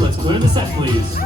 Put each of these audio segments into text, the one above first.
Let's clear the set, please.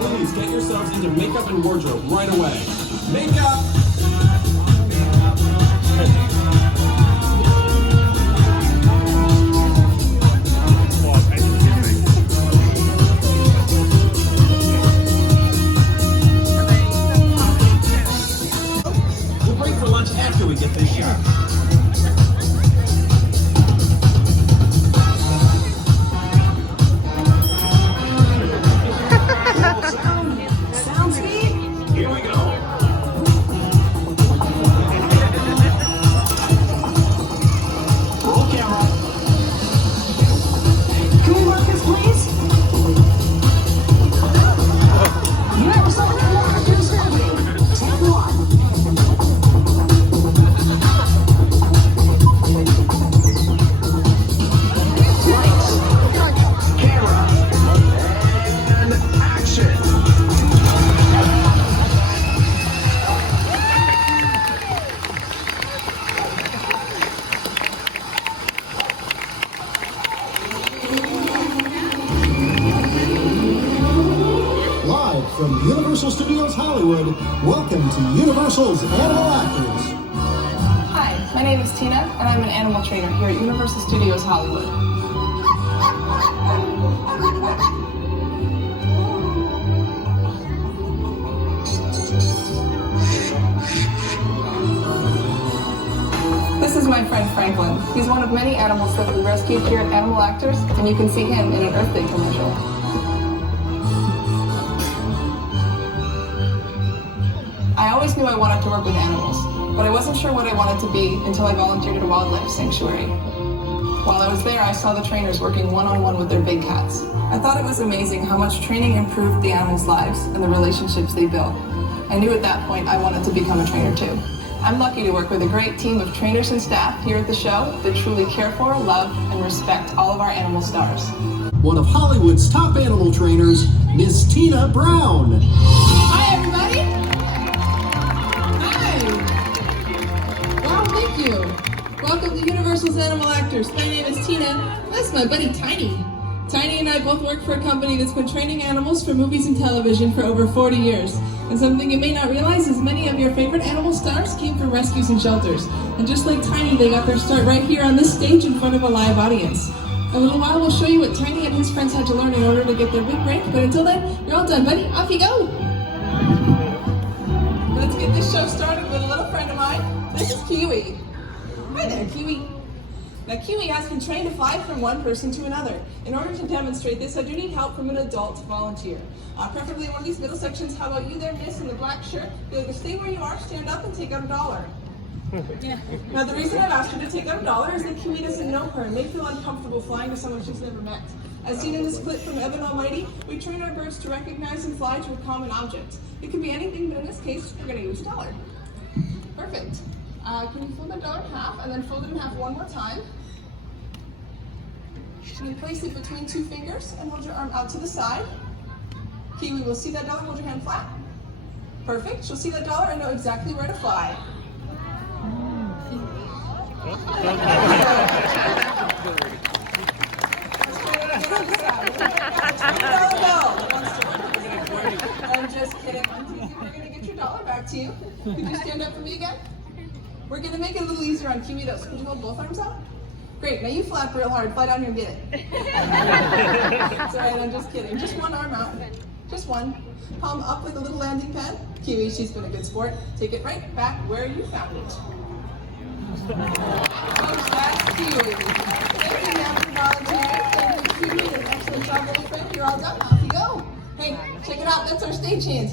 Please get yourselves into makeup and wardrobe right away. Makeup! We'll break for lunch after we get this shot. From Universal Studios Hollywood, welcome to Universal's Animal Actors. Hi, my name is Tina, and I'm an animal trainer here at Universal Studios Hollywood. This is my friend Franklin. He's one of many animals that we rescued here at Animal Actors, and you can see him in an Earth Day commercial. I always knew I wanted to work with animals, but I wasn't sure what I wanted to be until I volunteered at a wildlife sanctuary. While I was there, I saw the trainers working one-on-one with their big cats. I thought it was amazing how much training improved the animals' lives and the relationships they built. I knew at that point I wanted to become a trainer too. I'm lucky to work with a great team of trainers and staff here at the show that truly care for, love, and respect all of our animal stars. One of Hollywood's top animal trainers, Miss Tina Brown. Hi, everybody. Wow, thank you. Welcome to Universal's Animal Actors. My name is Tina. That's my buddy Tiny. Tiny and I both work for a company that's been training animals for movies and television for over 40 years. And something you may not realize is many of your favorite animal stars came from rescues and shelters. And just like Tiny, they got their start right here on this stage in front of a live audience. In a little while, we'll show you what Tiny and his friends had to learn in order to get their big break. But until then, you're all done, buddy. Off you go. Let's get this show started with a little friend of mine. This is Kiwi. Hi there, Kiwi. Now, Kiwi has been trained to fly from one person to another. In order to demonstrate this, I do need help from an adult volunteer. Preferably in one of these middle sections. How about you there, miss, in the black shirt? You'll either stay where you are, stand up, and take out $1. Now, the reason I've asked her to take out $1 is that Kiwi doesn't know her and may feel uncomfortable flying with someone she's never met. As seen in this clip from Evan Almighty, we train our birds to recognize and fly to a common object. It can be anything, but in this case, we're going to use $1. Perfect. Can you fold that $1 in half and then fold it in half one more time? You place it between two fingers and hold your arm out to the side. Kiwi will see that $1, hold your hand flat. Perfect. She'll see that $1 and know exactly where to fly. I'm just kidding. We're going to get your $1 back to you. Could you stand up for me again? We're going to make it a little easier on Kiwi though. So could you hold both arms out? Great. Now you flap real hard. Fly down here and get it. It's all right. I'm just kidding. Just one arm out. Just one. Palm up like a little landing pad. Kiwi, she's been a good sport. Take it right back where you found it. Coach, that's Kiwi. Thank you, now for volunteering. Thank you, Kiwi. An excellent job, little friend. You're all done. Off you go. Hey, check it out. That's our stage hands.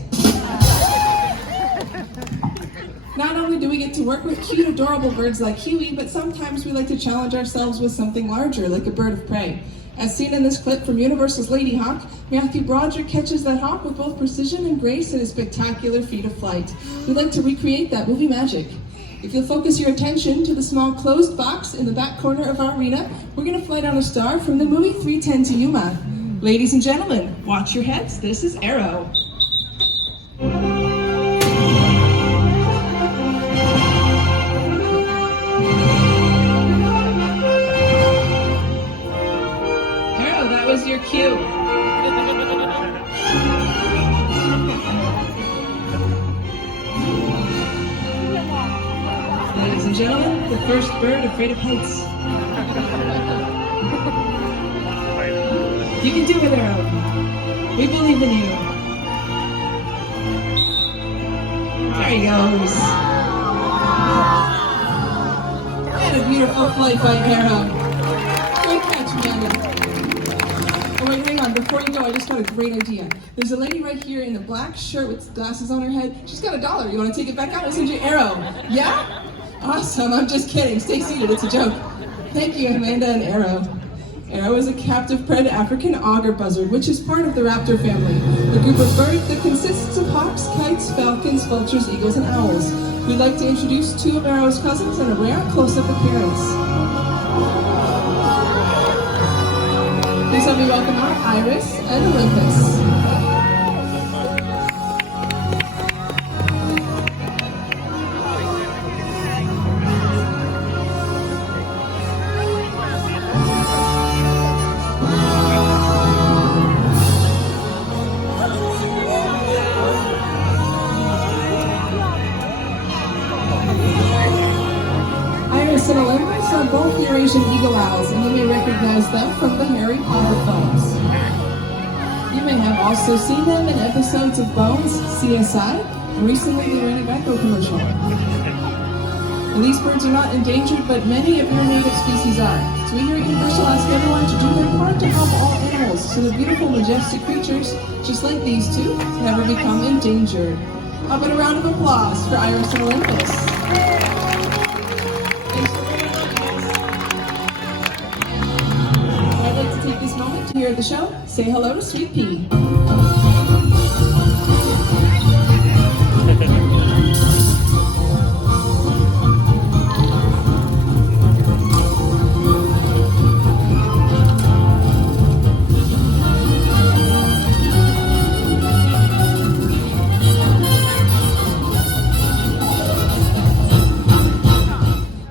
Not only do we get to work with cute, adorable birds like Kiwi, but sometimes we like to challenge ourselves with something larger, like a bird of prey. As seen in this clip from Universal's Lady Hawk, Matthew Broderick catches that hawk with both precision and grace in a spectacular feat of flight. We'd like to recreate that movie magic. If you'll focus your attention to the small closed box in the back corner of our arena, we're going to fly down a star from the movie 3:10 to Yuma. Ladies and gentlemen, watch your heads. This is Arrow. Arrow, that was your cue. Ladies and gentlemen, the first bird afraid of heights. You can do it, Arrow. We believe in you. There he goes. And a beautiful flight by Arrow. Great catch, Amanda. Oh wait, hang on. Before you go, I just got a great idea. There's a lady right here in a black shirt with glasses on her head. She's got $1. You want to take it back out? I'll send you Arrow. Yeah? Awesome. I'm just kidding. Stay seated. It's a joke. Thank you, Amanda and Arrow. Arrow is a captive-bred African auger buzzard, which is part of the raptor family, a group of birds that consists of hawks, kites, falcons, vultures, eagles, and owls. We'd like to introduce two of Arrow's cousins and a rare close-up appearance. Please help me welcome out Iris and Olympus. Iris and Olympus are both Eurasian eagle owls, and you may recognize them from the Harry Potter films. You may have also seen them in episodes of Bones, CSI, and recently they were in a Geico commercial. And these birds are not endangered, but many of your native species are. So we here at Universal ask everyone to do their part to help all animals, so the beautiful, majestic creatures, just like these two, never become endangered. How about a round of applause for Iris and Olympus? I'd like to take this moment to hear the show. Say hello to Sweet Pea.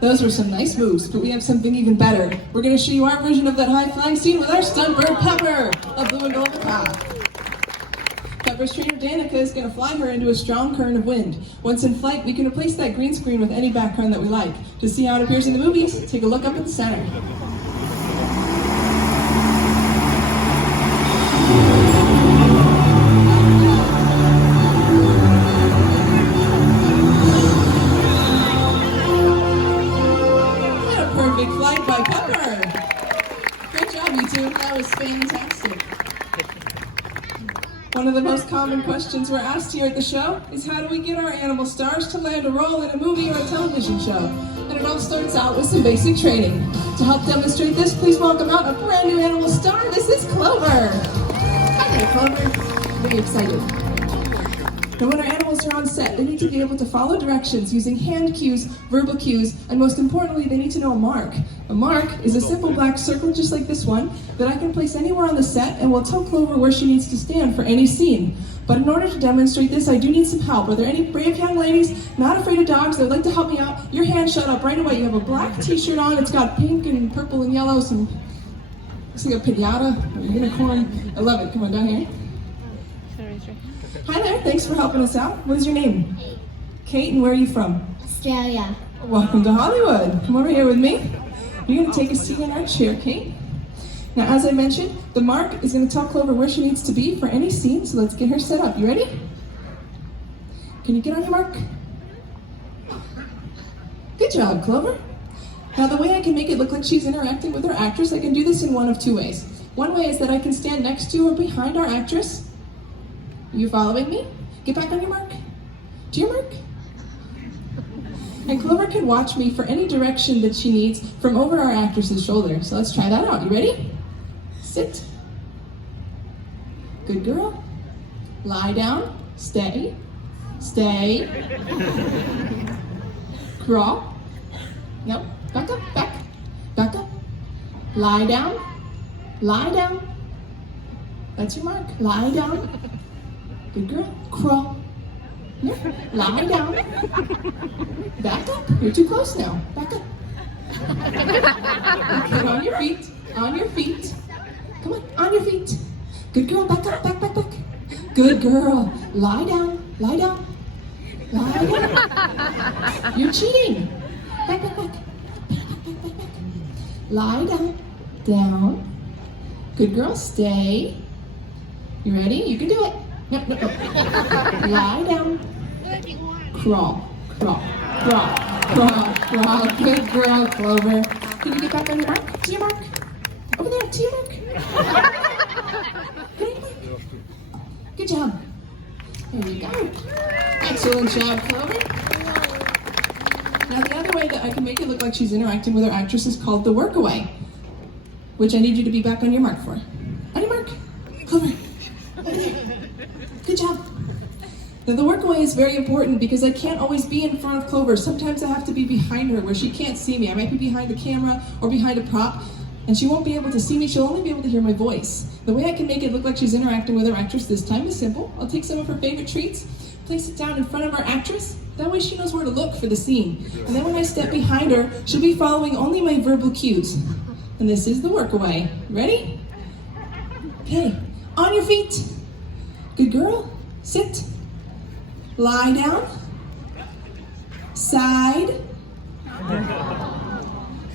Those were some nice moves, but we have something even better. We're going to show you our version of that high-flying scene with our stunt bird, Pepper, a blue and gold macaw. Pepper's trainer, Danica, is going to fly her into a strong current of wind. Once in flight, we can replace that green screen with any background that we like. To see how it appears in the movies, take a look up at the center. Perfect flight by Pepper. Great job, you two. That was fantastic. One of the most common questions we're asked here at the show is how do we get our animal stars to land a role in a movie or a television show? And it all starts out with some basic training. To help demonstrate this, please welcome out a brand new animal star. This is Clover. Hi there, Clover. Very excited. Now when our animals are on set, they need to be able to follow directions using hand cues, verbal cues, and most importantly, they need to know a mark. A mark is a simple black circle just like this one that I can place anywhere on the set and will tell Clover where she needs to stand for any scene. But in order to demonstrate this, I do need some help. Are there any brave young ladies not afraid of dogs that would like to help me out? Your hand shut up right away. You have a black t-shirt on. It's got pink and purple and yellow, some looks like a pinata, a unicorn. I love it. Come on down here. Hi there, thanks for helping us out. What is your name? Kate. Kate, and where are you from? Australia. Welcome to Hollywood. Come over here with me. You're going to take a seat in our chair, Kate. Now, as I mentioned, the mark is going to tell Clover where she needs to be for any scene, so let's get her set up. You ready? Can you get on your mark? Good job, Clover. Now, the way I can make it look like she's interacting with her actress, I can do this in one of two ways. One way is that I can stand next to or behind our actress. Are you following me? Get back on your mark. To your mark. And Clover can watch me for any direction that she needs from over our actress's shoulder. So let's try that out. You ready? Sit. Good girl. Lie down. Stay. Stay. Crawl. No. Back up. Back. Back up. Lie down. Lie down. That's your mark. Lie down. Good girl. Crawl. No. Lie down. Back up. You're too close now. Back up. Okay, on your feet. On your feet. Come on. On your feet. Good girl. Back up. Back, back, back. Good girl. Lie down. Lie down. Lie down. You're cheating. Back, back, back. Back, back, back, back. Lie down. Down. Good girl. Stay. You ready? You can do it. No, no, no. Lie down. Crawl. Crawl. Crawl. Crawl. Crawl. Good girl, Clover. Can you get back on your mark? To your mark. Over there. To your mark. Get on your mark. Good job. There you go. Excellent job, Clover. Now the other way that I can make it look like she's interacting with her actress is called the workaway, which I need you to be back on your mark for. On your mark. Clover. Over there. Good job. Now the workaway is very important because I can't always be in front of Clover. Sometimes I have to be behind her where she can't see me. I might be behind the camera or behind a prop and she won't be able to see me. She'll only be able to hear my voice. The way I can make it look like she's interacting with her actress this time is simple. I'll take some of her favorite treats, place it down in front of our actress. That way she knows where to look for the scene. And then when I step behind her, she'll be following only my verbal cues. And this is the workaway. Ready? Okay. On your feet. Good girl. Sit. Lie down. Side.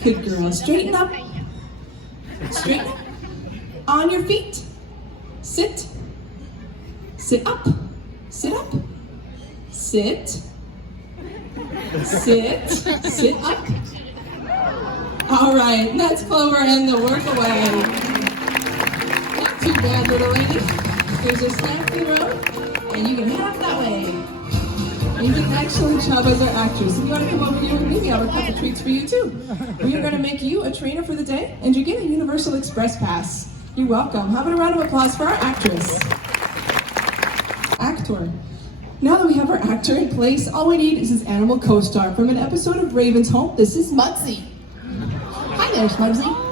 Good girl. Straighten up. Straighten up. On your feet. Sit. Sit up. Sit up. Sit. Sit. Sit up. All right. That's Clover and the workaway. Not too bad, little lady. There's a snack in the road, and you can head up that way. You did an excellent job as our actress. If you want to come over here with me, I have a couple treats for you too. We are going to make you a trainer for the day, and you get a Universal Express Pass. You're welcome. How about a round of applause for our actress? Actor. Now that we have our actor in place, all we need is his animal co-star from an episode of Raven's Home. This is Muggsy. Hi there, Muggsy.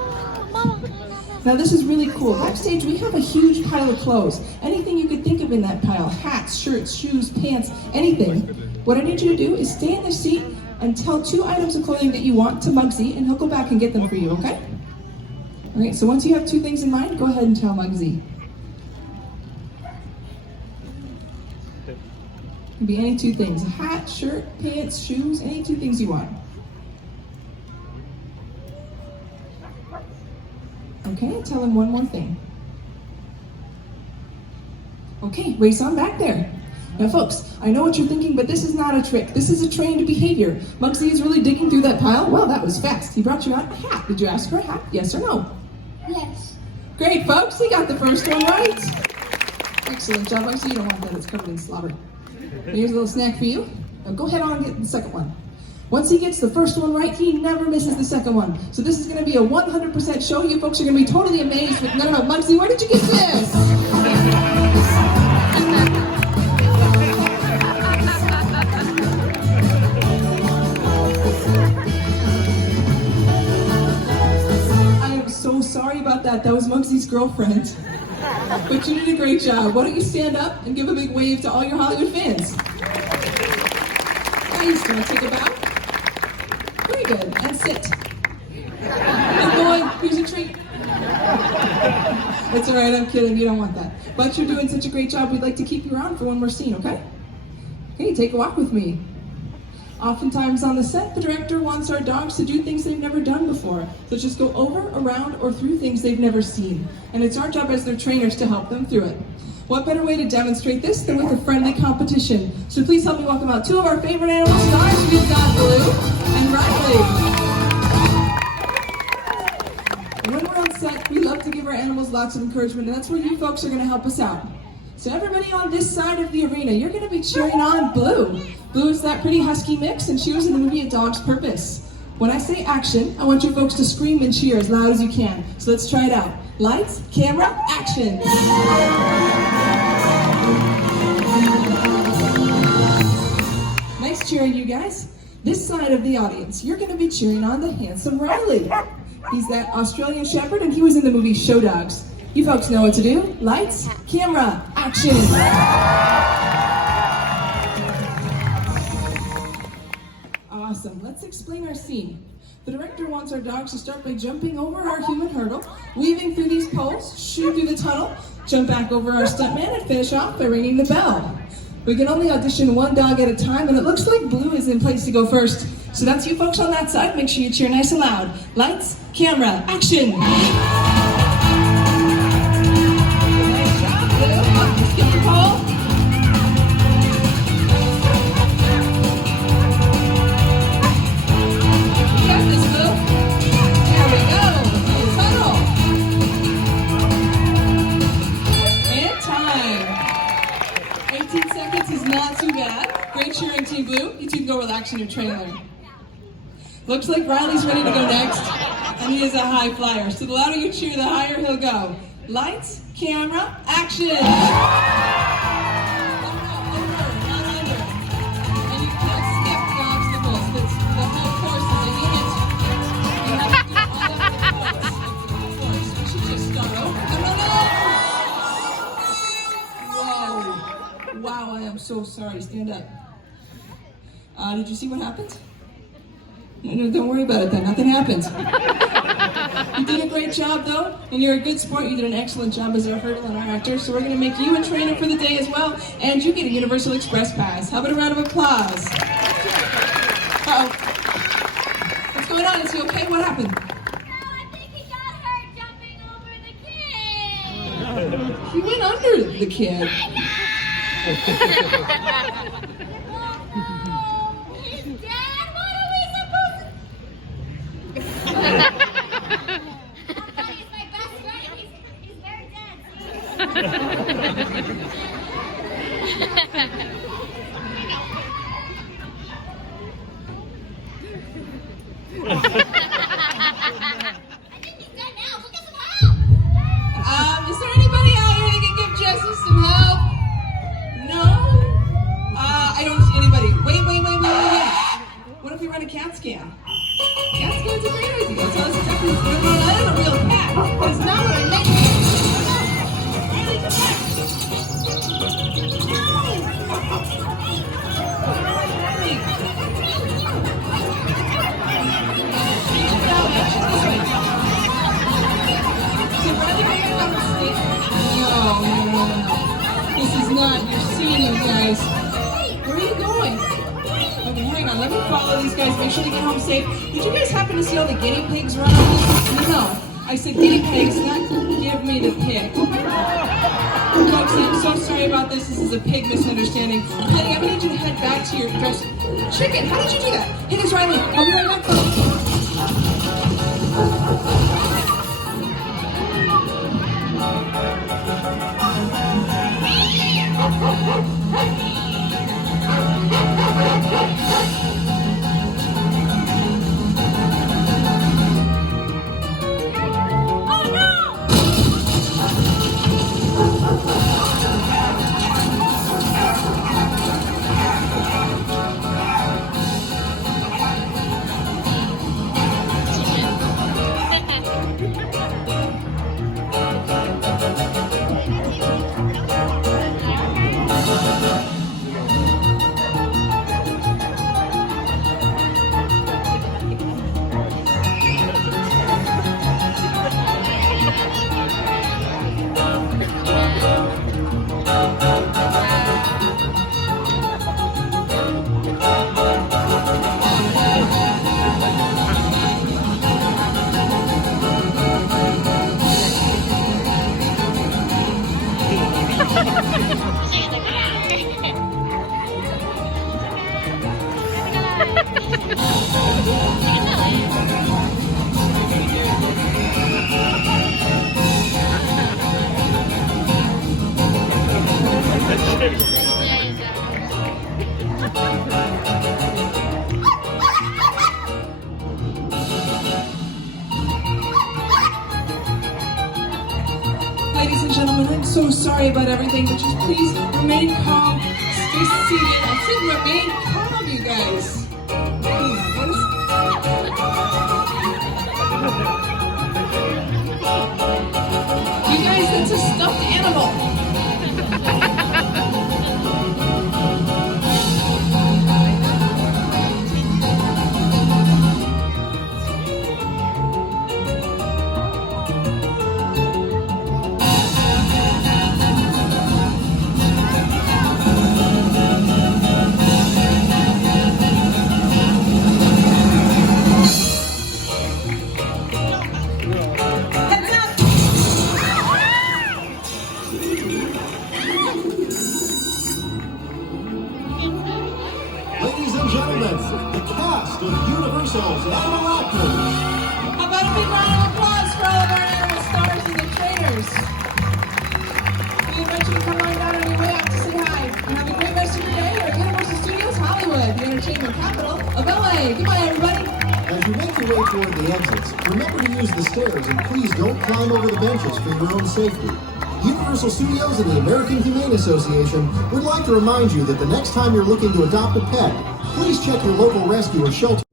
Now this is really cool. Backstage we have a huge pile of clothes. Anything you could think of in that pile. Hats, shirts, shoes, pants, anything. What I need you to do is stay in the seat and tell 2 items of clothing that you want to Muggsy and he'll go back and get them for you, okay? Alright, so once you have 2 things in mind, go ahead and tell Muggsy. It could be any 2 things. A hat, shirt, pants, shoes, any 2 things you want. Okay, tell him one more thing. Okay, race on back there. Now folks, I know what you're thinking, but this is not a trick. This is a trained behavior. Muggsy is really digging through that pile. Well, that was fast. He brought you out a hat. Did you ask for a hat? Yes or no? Yes. Great, folks. He got the first one right. Excellent job. Actually, you don't want that. It's covered in slobber. Here's a little snack for you. Now go ahead on and get the second one. Once he gets the first one right, he never misses the second one. So this is going to be a 100% show. You folks are going to be totally amazed. But no, Muggsy, where did you get this? I am so sorry about that. That was Muggsy's girlfriend. But you did a great job. Why don't you stand up and give a big wave to all your Hollywood fans? Nice. Want to take a bow? Very good. And sit. Keep going. Here's a treat. It's all right. I'm kidding. You don't want that. But you're doing such a great job. We'd like to keep you around for one more scene, okay? Okay, take a walk with me. Oftentimes on the set, the director wants our dogs to do things they've never done before. So just go over, around, or through things they've never seen. And it's our job as their trainers to help them through it. What better way to demonstrate this than with a friendly competition? So please help me welcome out two of our favorite animal stars. We've got Blue and Riley. And when we're on set, we love to give our animals lots of encouragement, and that's where you folks are going to help us out. So everybody on this side of the arena, you're going to be cheering on Blue. Blue is that pretty husky mix, and she was in the movie A Dog's Purpose. When I say action, I want you folks to scream and cheer as loud as you can. So let's try it out. Lights, camera, action! Nice cheering, you guys. This side of the audience, you're going to be cheering on the handsome Riley. He's that Australian Shepherd, and he was in the movie Show Dogs. You folks know what to do. Lights, camera, action! Awesome. Let's explain our scene. The director wants our dogs to start by jumping over our human hurdle, weaving through these poles, shoot through the tunnel, jump back over our stuntman, and finish off by ringing the bell. We can only audition one dog at a time, and it looks like Blue is in place to go first. So that's you folks on that side. Make sure you cheer nice and loud. Lights, camera, action! Nice job, Blue. Let's get the pole. Not too bad. Great cheering, Team Blue. You two can go relax in your trailer. Looks like Riley's ready to go next, and he is a high flyer. So the louder you cheer, the higher he'll go. Lights, camera, action! Over, not under. And you can't skip the obstacles. It's the whole course is a unit. You have to do all of the course. We should just start over. No. Whoa. Wow, I am so sorry. Stand up. Did you see what happened? No, don't worry about it then. Nothing happened. You did a great job though, and you're a good sport. You did an excellent job as our hurdle and our actor, so we're going to make you a trainer for the day as well, and you get a Universal Express pass. How about a round of applause? Uh-oh. What's going on? Is he okay? What happened? No, I think he got hurt jumping over the kid. He went under the kid. Oh no! He's dead? What are we supposed to... He's my best friend. He's very dead. I think he's dead now. Go get some help! Is there anybody out here that can give Jesse some help? No? I don't see anybody. Wait. What if we run a CAT scan? CAT scan's a great idea. Tell us exactly what's going on. That is a real cat. That's not what I meant. Riley, come back. No. This is not your scene, you guys. Where are you going? Okay, hang on. Let me follow these guys. Make sure they get home safe. Did you guys happen to see all the guinea pigs running? No. I said guinea pigs, not give me the pig. Folks, I'm so sorry about this. This is a pig misunderstanding. Penny, I'm going to need you to head back to your dress. Chicken, how did you do that? Hey, it's Riley. I'll be right back. so sorry about everything, but just please remain calm, stay seated. I said remain calm, you guys. You guys, that's a stuffed animal. Ladies and gentlemen, the cast of Universal's Animal Actors. How about a big round of applause for all of our animal stars and the trainers? We invite you to come on down on your way out to say hi. And have a great rest of your day here at Universal Studios Hollywood, the entertainment capital of LA. Goodbye, everybody. As you make your way toward the exits, remember to use the stairs and please don't climb over the benches for your own safety. Universal Studios and the American Humane Association would like to remind you that the next time you're looking to adopt a pet, please check your local rescue or shelter.